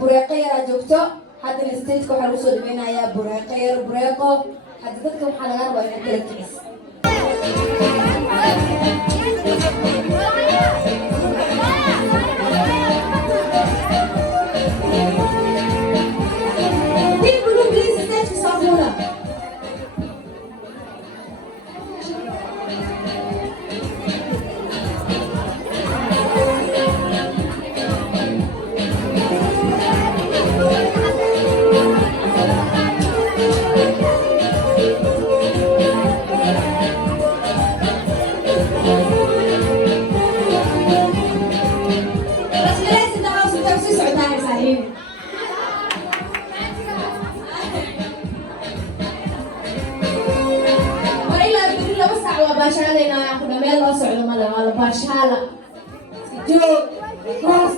bureeqo yar joogto hadda stage-ka waxa lagu soo dhaweynayaa bureeqo hadda dadka waxa laga rabaa inay kala kicis Bashala, Joe, Ross.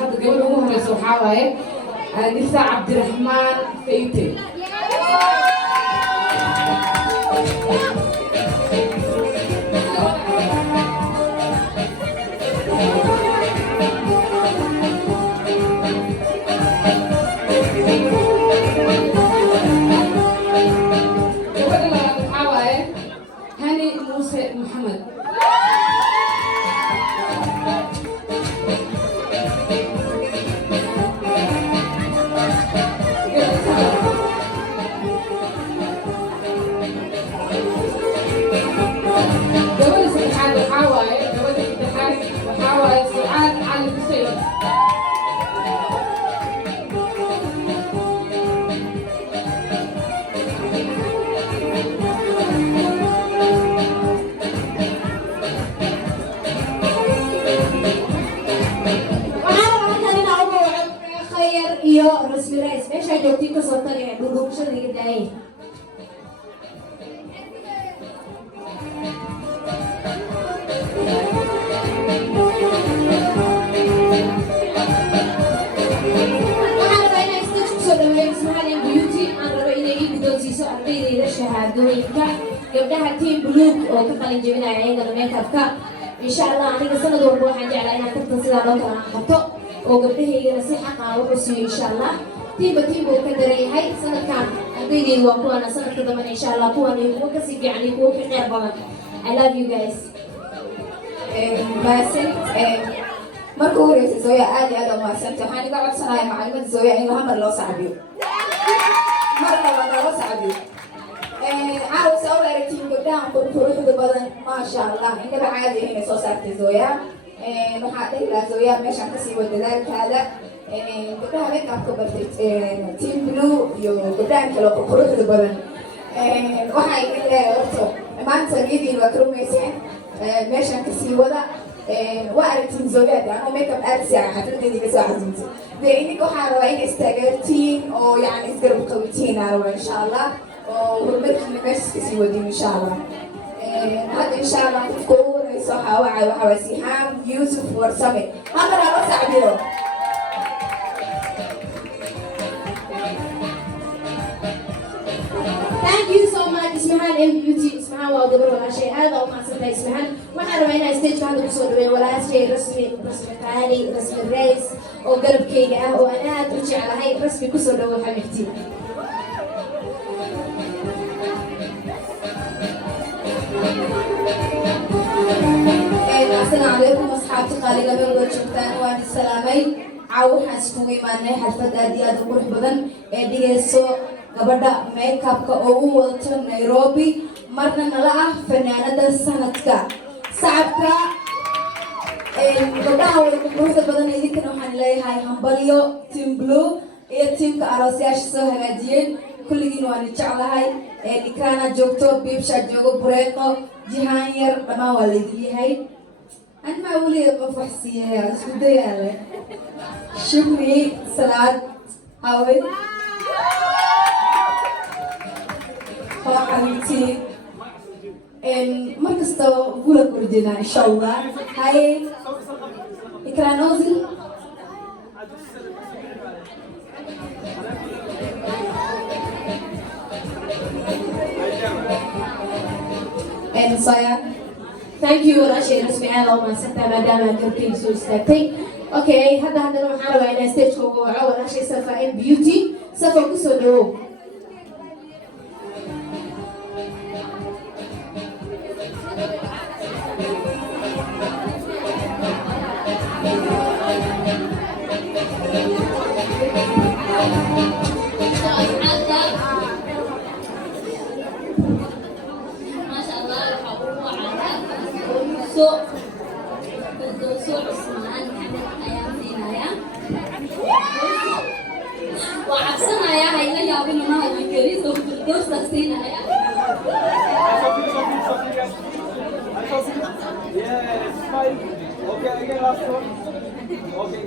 حتى قبل هو هرس وحاوي نساء عبد الرحمن فيتي هاني موسى محمد meesha joogtiin ka soo tagay dhulshada iga daayay shahaadooyinka gabdhaha team blue oo ka qalin jebinaya ayagana makeup-ka insha Allah aniga sanad walba waxaan jeclahay inaan tartan sidaa loo kala qabto oo gabdhahaygana si xaq ah u siiyo insha Allah tiimba ka dareeyahay sanadkan ardaydeedu waa kuwana sanadka damban insha allah kuwan iyo kuwa kasii fiican iyo kuwa ka qeyr badan. I love you guys. maasan marka ugu horeysa Zoya aad iyo aad u maasanta waxaan iga codsanayaa macluumaad Zoya in hal loo sacbiyo mar labaad loo sacbiyo caawa soo aragtiin gabdhahan quruxda badan maasha Allah indhaha caadi ah inay soo saartay Zoya waxaa dhihi lahaa Zoya meeshaan kasii wada dadaalkaada gabdhaha make-upka bartay Team Blue iyo gabdhahan kale oo quruxda badan waxaa idin leeyahay horta maanta niyadiin waa ka rumayseen meeshaan kasii wada waa aragtiin Zoya anoo make-up artist ah xafladeedii ka soo xasuustay dee idinka waxaa rabaa inay istaageertiin oo yacni isgarab qabatiin aan rabaa insha Allah oo horumarkiina meeshaas kasii wadin insha Allah hadda insha Allah qofka ugu horeysa waxaa waa Sihaan Yuusuf Warsame halkan ha loo sacbiyo Thank you so much Ismahan M Beauty. Ismahan waa gabar walaashay aad u mahadsantahay Ismahan. Waxaan rabaa inaan stage-ka hadda kusoo dhaweeyo walaashay rasmi qaali rasmi rays oo garabkayga ah oo aan aad u jeclahay rasmi kusoo dhawo xabibti. السلام عليكم أصحابتي قالي لما وجبتان وأنا السلامي عاوحنا سكوي معنا حرفة دياد وروح بدن ديسو gabadha make-upka ugu wadato Nairobi marna nala ah fanaanada sanadka sacabka gabdhaha wada quruxda badan idinkana waxaan leeyahay hambalyo Team Blue iyo teamka aroosayaasha soo hagaajiyeen kulligiin waan jeclahay Ikrana joogto Bibsha joogo Bureeqo Jihaan yar dhamaan waa laydin yahay أنا ما أقول لك مفحصية شو بدي يعني شكري سلاد هاوي حبيبتي ما تستوى قولة كردنا إن شاء الله هاي إكرانوزي صايا Thank you walaashay rasmi aad oo mahadsantahay maadaama garabkayga soo istaagtay. Okay, haddana waxaan rabaa inaan stage-ka uga waco walaashay Safa M Beauty. Safa ku soo dhawow. وعبسنا يا هاي لا يا بني ما هاي كريس دوس تسينا يا Okay, again, last one. Okay,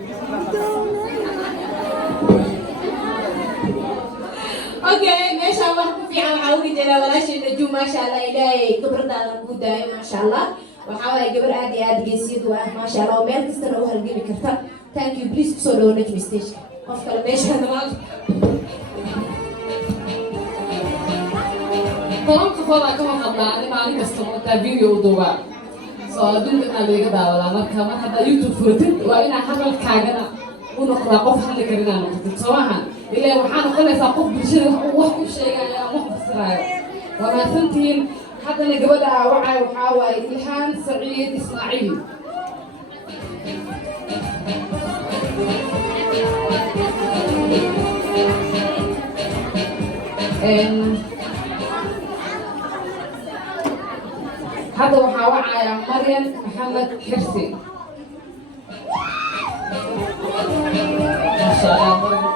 Okay, meeshaan wax ku fiican waxaa uga jira walaashay Najuum maasha Allah ilaahay khibradaada ku daayo maasha Allah waxaa waaye gabar aad iyo aad geesiyad u ah maasha Allah oo meel kastana u halgami karta. Thank you, please kusoo dhawo Najmi stage qof kale meeshaan waa tobanka qodaa kama hadlaa ani maalin kasta markaa video u duubaa soo adduunka inaa laga daawadaa marka mar haddaa YouTube furatid waa inaa hadalkaagana u noqdaa qof hadli kara inaa noqotid soo maahan ilaa waxaa noqonaysaa qof bulshada wax u sheegaya ama wax fasiraayo waa mahadsantihiin haddana gabadha wacay waxaa waaye Ilhaan Saciid Ismaaciil هذا وحاوعة مريم محمد حرسي ما شاء الله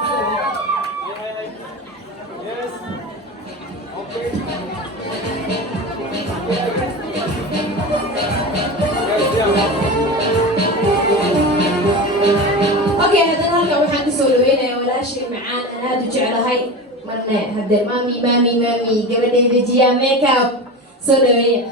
Okay, هذا هلقا waxaan kusoo dhaweynaya walaashay macaan aan aad u jeclahay marna hadda mami gabadheeda jiya makeup soo dhaweeya.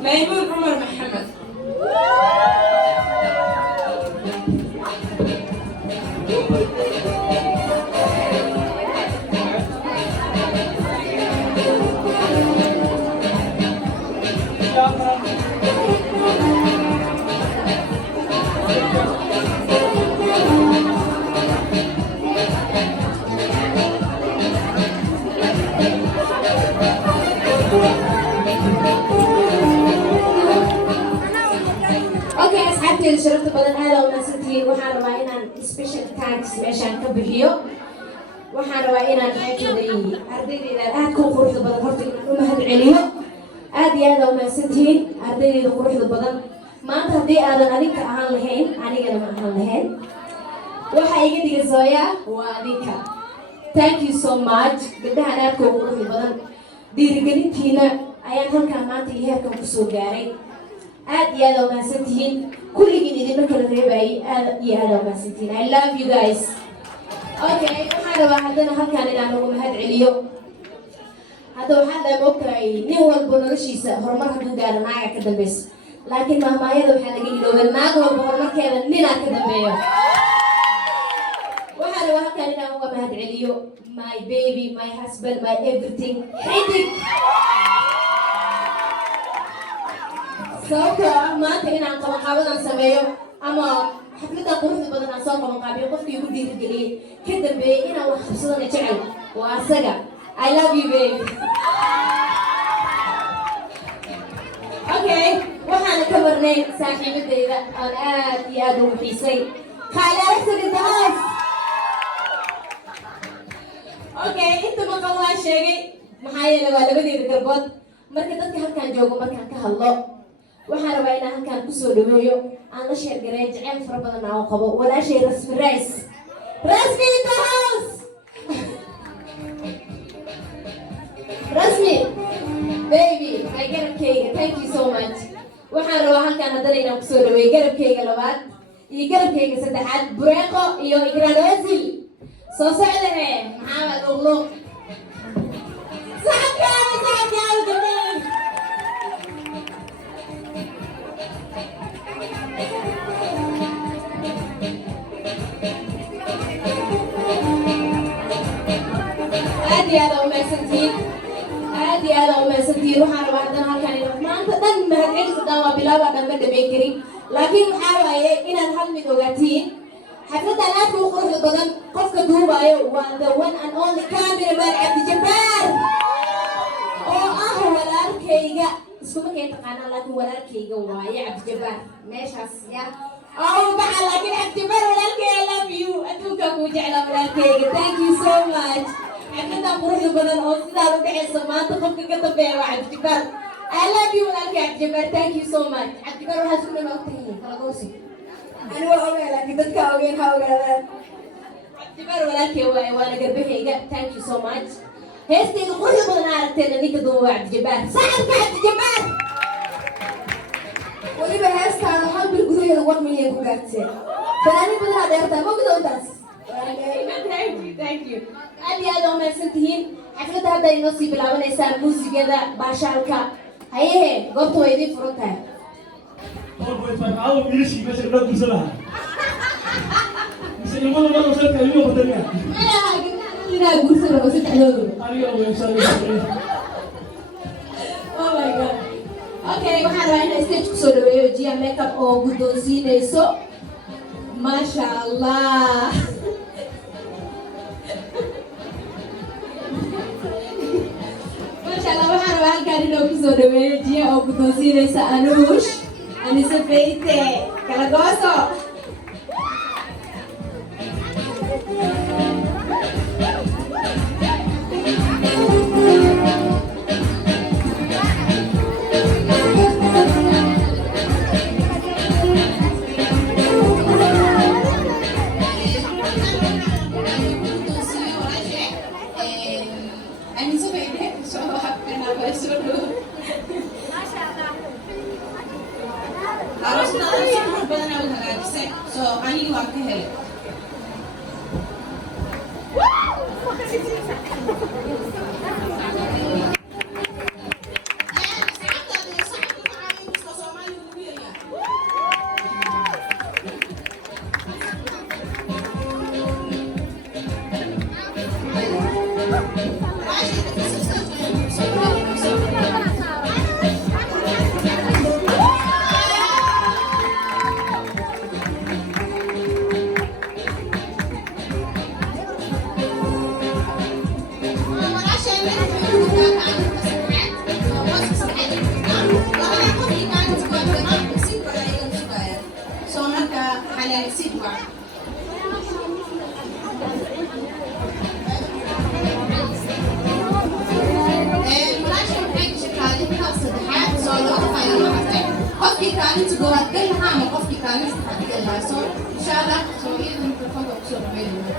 ميمون عمر محمد martida sharafta badan aad u wanaagsantihiin waxaan rabaa inaan special thanks meeshaan ka bixiyo waxaan rabaa inaan xaqiiqday ardaydeeda aadka u quruxda badan horta inaan u mahad celiyo aad iyo aad u wanaagsantihiin ardaydeeda quruxda badan maanta haddii aadan adinka ahaan lahayn anigana ma ahaan lahayn waxa iga dhiga Zoya waa adinka thank you so much gabdhahan aadka u quruxda badan dhiirigelintiina ayaan halkaan maanta iyo heerkan kusoo gaaray aad iyo aad u wanaagsantihiin kulligiin idinma kala reebayay aad iyo aad u wanaagsantihiin I love you guys okay waxaan rabaa haddana halkaan inaan ugu mahad celiyo hadda waxaan dhahay moogtahay nin walba noloshiisa horumar hadduu gaaro naaga ka dambeyso laakiin mahmaayada waxaa laga ilooba naag walba horumarkeeda ninaa ka dambeeyo waxaan rabaa halkaan inaan uga mahad celiyo my baby my husband my everything xidig sababtoo ah maanta inaan qabanqaabadan sameeyo ama xafladda quruxda badan aan soo qabanqaabiyo qofkii igu dhiirigeliyey ka dambeeyey inaan wax qabsadana jecel waa asaga I love you baby okay waxaana ka marnayn saaxiibadeyda aan aad iyo aad ugu xiisay Khaali Aragsan in the house okay inta maqan waa sheegay maxaa yeelay waa labadeeda garbood marka dadka halkaan joogo markaan ka hadlo waxaan rabaa inaan halkaan kusoo dhaweeyo aan la sheergareeyo jacayl fara badan aan qabo walaashay Rasmi Rice Rasmi in the house Rasmi baby my garabkayga thank you so much waxaan rabaa halkaan haddana inaan kusoo dhaweeyo garabkayga labaad iyo garabkayga saddexaad Bureeqo iyo Ikraan Wazil soo socdahe maxamed uqluq saxabkaada gabdhaha aad iyo aad u mahadsantihiin aad iyo aad u mahadsantihiin waxaan rabaa haddana halkaan inaan maanta dhan mahadcelinta dhan waa bilaabaa dhan ma dhamayn karin laakiin waxaa waaye inaad hal mid ogaatiin xafladdan aadka u quruxda badan qofka duubaayo waa the one and only cameraman Cabdijabbaar oo ah walaalkayga iskuma keen taqaanaan laakiin walaalkayga waaye Cabdijabbaar meeshaas ya oo baxa laakiin Cabdijabbaar walaalkay I love you adduunka kuu jeclaa walaalkayga thank you so much xafladdan quruxda badan oo sidaa u dhacaysa maanta qofka ka dambeeya waa Cabdijabbaar I love you walaalkay Cabdijabbaar thank you so much Cabdijabbaar waxaad ku dhan ogtahay kala goosi أنا وأوجع لك بدك أوجع هوجع اعتبر ولكن وأنا قربهيجا thank you so much هستي كل ما نعرفتنا نيك دو عبد الجبار صاحبك عبد الجبار ولي بهست على حلب الجزيرة الوطن من يبغاتي فأنا بدنا هذا يرتاح ما بدو تاس thank you أدي هذا ما سنتين حفلة هذا ينصي بالعمل يسار موسيقى ذا باشالكا هيه قبضوا يدي فرنتها عاو ميشي بس البلد نزلها بس المرة مرة وصلت اليوم بدنيا لا أقول سنة بس تحلوه اليوم إن شاء الله oh my god okay waxaan rabaa inaan stage kusoo dhaweeyo Gia makeup oo guddoonsiinayso maasha allah maasha allah waxaan rabaa halkaan inaan kusoo dhaweeyo Gia oo guddoonsiinaysa Anuush Anise Feite kala gooso So I need to walk ahead. Sidwa. Walaasha waxay gashay kaalinta saddexaad soo loo fayo noqotay qofkii kaalinta goowaad gal lahaa ama qofkii kaalinta saddexaad gal lahaa soo insha allah soo iyada mikrofoonka kusoo dhameynaya.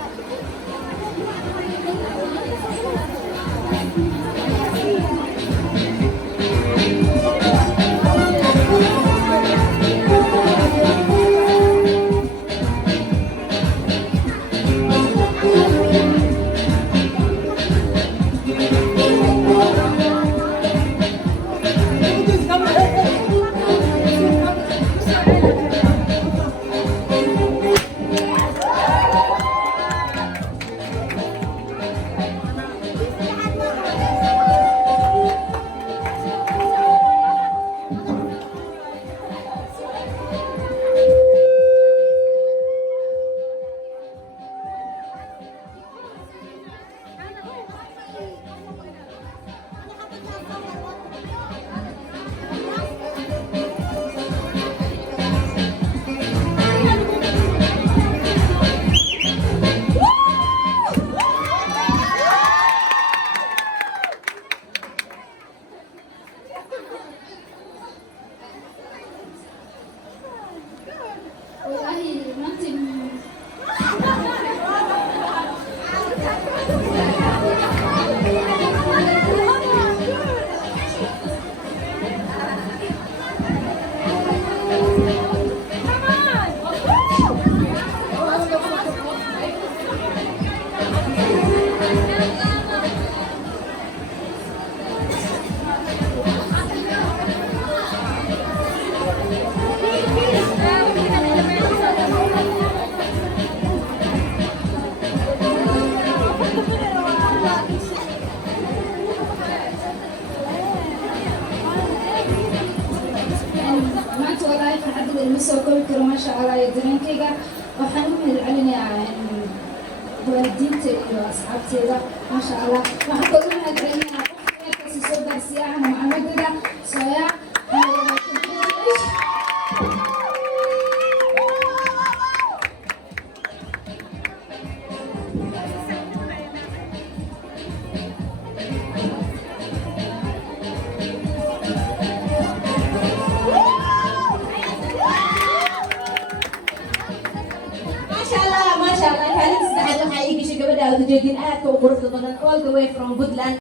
والله ما انت maanta walaahi farxadda ilma soo koobi karo maasha allah iyo dareenkayga waxaan u mahad celinayaa waalidiinta iyo asxaabteeda maasha allah waxaan kaloo u mahad celinayaa qofka meelkaasi soo gaarsiiya ahna macamadeeda sooya ما شاء الله كانت تستحق حقيقي شي قبل هذا جديد آت وقرص بدن all the way from Woodland